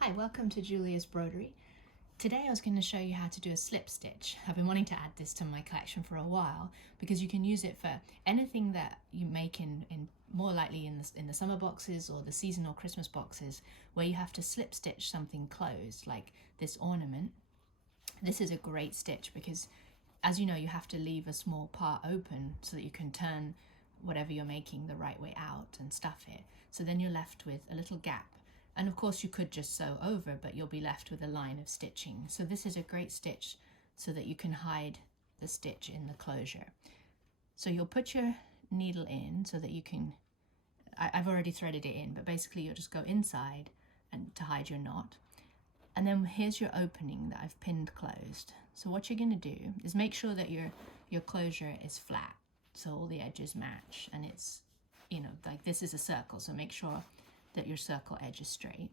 Hi, welcome to Julia's Broderie. Today I was going to show you how to do a slip stitch. I've been wanting to add this to my collection for a while because you can use it for anything that you make in more likely in the summer boxes or the seasonal Christmas boxes where you have to slip stitch something closed, like this ornament. This is a great stitch because, as you know, you have to leave a small part open so that you can turn whatever you're making the right way out and stuff it. So then you're left with a little gap. And of course you could just sew over, but you'll be left with a line of stitching. So this is a great stitch so that you can hide the stitch in the closure. So you'll put your needle in so that you can, I've already threaded it in, but basically you'll just go inside and to hide your knot. And then here's your opening that I've pinned closed. So what you're going to do is make sure that your closure is flat, so all the edges match, and it's, you know, like this is a circle, so make sure that your circle edge is straight.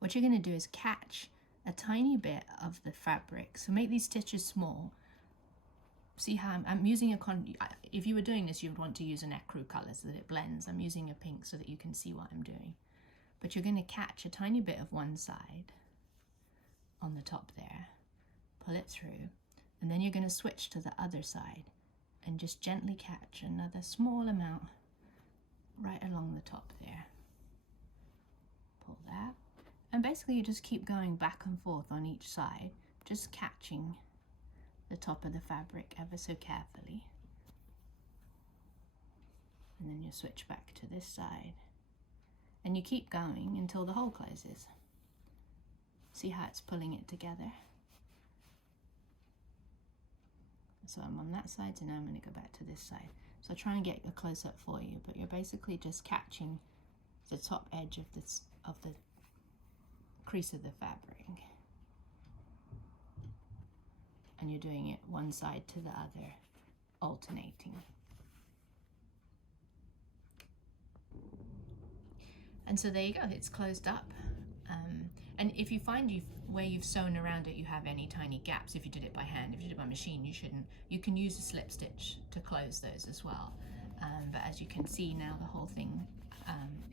What you're going to do is catch a tiny bit of the fabric, so make these stitches small. See how I'm using if you were doing this you would want to use an ecru color so that it blends. I'm using a pink so that you can see what I'm doing. But you're going to catch a tiny bit of one side on the top there, pull it through, and then you're going to switch to the other side and just gently catch another small amount right along the top there. Pull that, and basically you just keep going back and forth on each side, just catching the top of the fabric ever so carefully. And then you switch back to this side. And you keep going until the hole closes. See how it's pulling it together? So I'm on that side, so now I'm going to go back to this side. So I'll try and get a close-up for you, but you're basically just catching the top edge of the crease of the fabric. And you're doing it one side to the other, alternating. And so there you go, it's closed up. And if you find where you've sewn around it, you have any tiny gaps, if you did it by hand, if you did it by machine, you shouldn't. You can use a slip stitch to close those as well. But as you can see now, the whole thing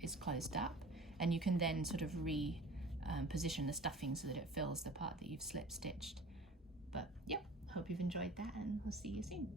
is closed up, and you can then sort of position the stuffing so that it fills the part that you've slip stitched. But yep, hope you've enjoyed that, and we'll see you soon.